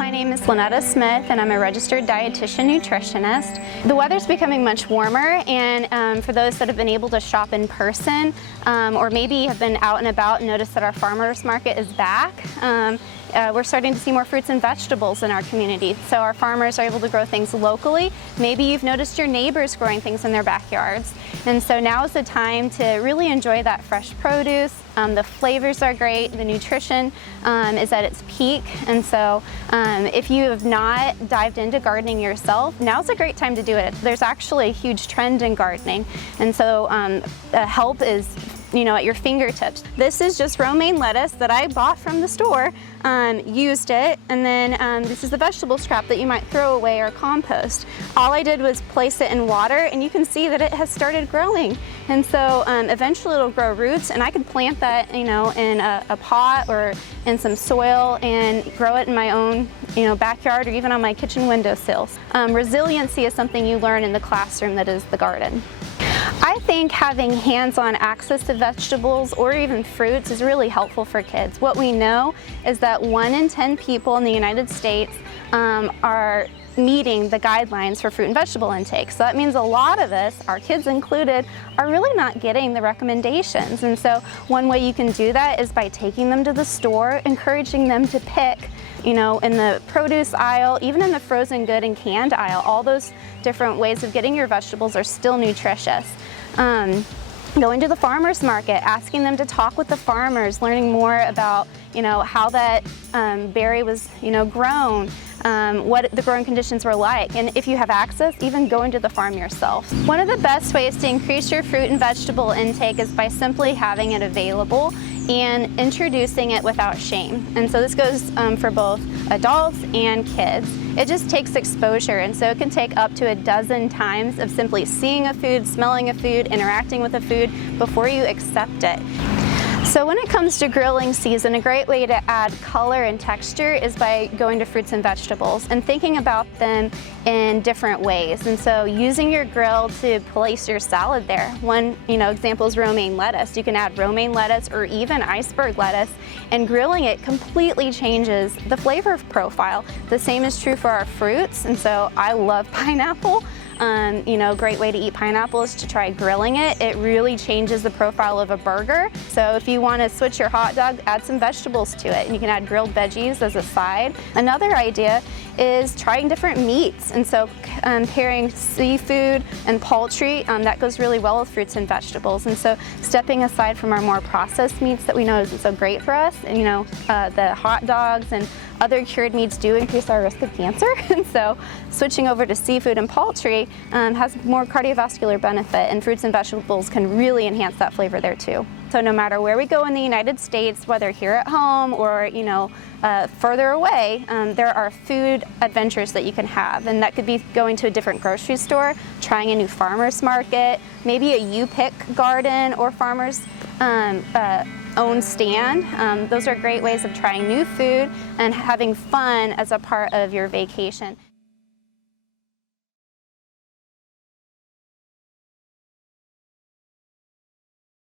My name is Lynetta Smith and I'm a registered dietitian nutritionist. The weather's becoming much warmer, and for those that have been able to shop in person or maybe have been out and about and noticed that our farmers market is back, we're starting to see more fruits and vegetables in our community. So our farmers are able to grow things locally. Maybe you've noticed your neighbors growing things in their backyards. And so now is the time to really enjoy that fresh produce. The flavors are great, the nutrition is at its peak, and so if you have not dived into gardening yourself, now's a great time to do it. There's actually a huge trend in gardening, and so help is at your fingertips. This is just romaine lettuce that I bought from the store, used it, and then this is the vegetable scrap that you might throw away or compost. All I did was place it in water, and you can see that it has started growing. And so eventually it'll grow roots, and I could plant that in a pot or in some soil and grow it in my own backyard or even on my kitchen windowsills. Resiliency is something you learn in the classroom that is the garden. I think having hands-on access to vegetables or even fruits is really helpful for kids. What we know is that 1 in 10 people in the United States are meeting the guidelines for fruit and vegetable intake. So that means a lot of us, our kids included, are really not getting the recommendations. And so one way you can do that is by taking them to the store, encouraging them to pick in the produce aisle, even in the frozen good and canned aisle. All those different ways of getting your vegetables are still nutritious. Going to the farmer's market, asking them to talk with the farmers, learning more about how that berry was grown, what the growing conditions were like, and if you have access, even going to the farm yourself. One of the best ways to increase your fruit and vegetable intake is by simply having it available and introducing it without shame. And so this goes for both adults and kids. It just takes exposure, and so it can take up to 12 times of simply seeing a food, smelling a food, interacting with a food before you accept it. So when it comes to grilling season, a great way to add color and texture is by going to fruits and vegetables and thinking about them in different ways. And so using your grill to place your salad there. One example is romaine lettuce. You can add romaine lettuce or even iceberg lettuce, and grilling it completely changes the flavor profile. The same is true for our fruits, and so I love pineapple. Great way to eat pineapple is to try grilling it. It really changes the profile of a burger. So if you want to switch your hot dog, add some vegetables to it, and you can add grilled veggies as a side. Another idea is trying different meats, and so pairing seafood and poultry, that goes really well with fruits and vegetables. And so stepping aside from our more processed meats that we know isn't so great for us, and the hot dogs and other cured meats do increase our risk of cancer, and so switching over to seafood and poultry has more cardiovascular benefit, and fruits and vegetables can really enhance that flavor there too. So no matter where we go in the United States, whether here at home or further away, there are food adventures that you can have, and that could be going to a different grocery store, trying a new farmer's market, maybe a you-pick garden or farmer's own stand. Those are great ways of trying new food and having fun as a part of your vacation.